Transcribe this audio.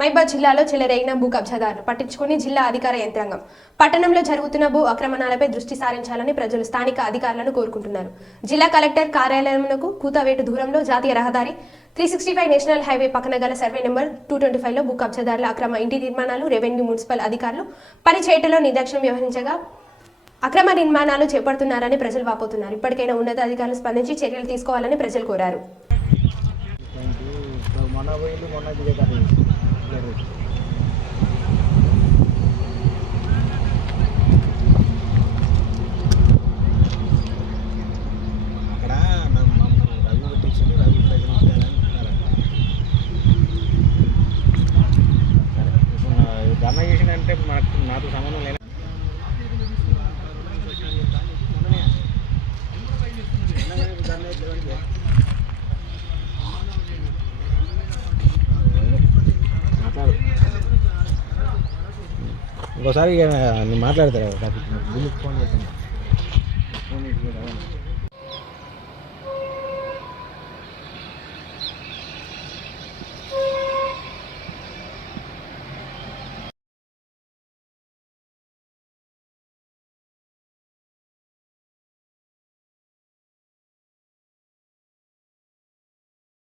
మైబాద్ జిల్లాలో చెలరేగిన భూ కబ్జాదారులు పట్టించుకుని జిల్లా అధికార యంత్రాంగం పట్టణంలో జరుగుతున్న భూ ఆక్రమణలపై దృష్టి సారించాలని ప్రజలు స్థానిక అధికారులను కోరుకుంటున్నారు. జిల్లా కలెక్టర్ కార్యాలయంకు కూతవేటు దూరంలో జాతీయ రహదారి 365 నేషనల్ హైవే పక్కన గల సర్వే నెంబర్ 225లో భూ కబ్జాదారుల అక్రమ ఇంటి నిర్మాణాలు రెవెన్యూ మున్సిపల్ అధికారులు పని చేయటంలో నిర్లక్ష్యం వ్యవహరించగా అక్రమ నిర్మాణాలు చేపడుతున్నారని ప్రజలు వాపోతున్నారు. ఇప్పటికైనా ఉన్నత అధికారులు స్పందించి చర్యలు తీసుకోవాలని ప్రజలు కోరారు. ధర్నా చేసిందంటే నాకు సంబంధం లేదు. ఇంకోసారి మాట్లాడతారు. ఫోన్ చేస్తాను.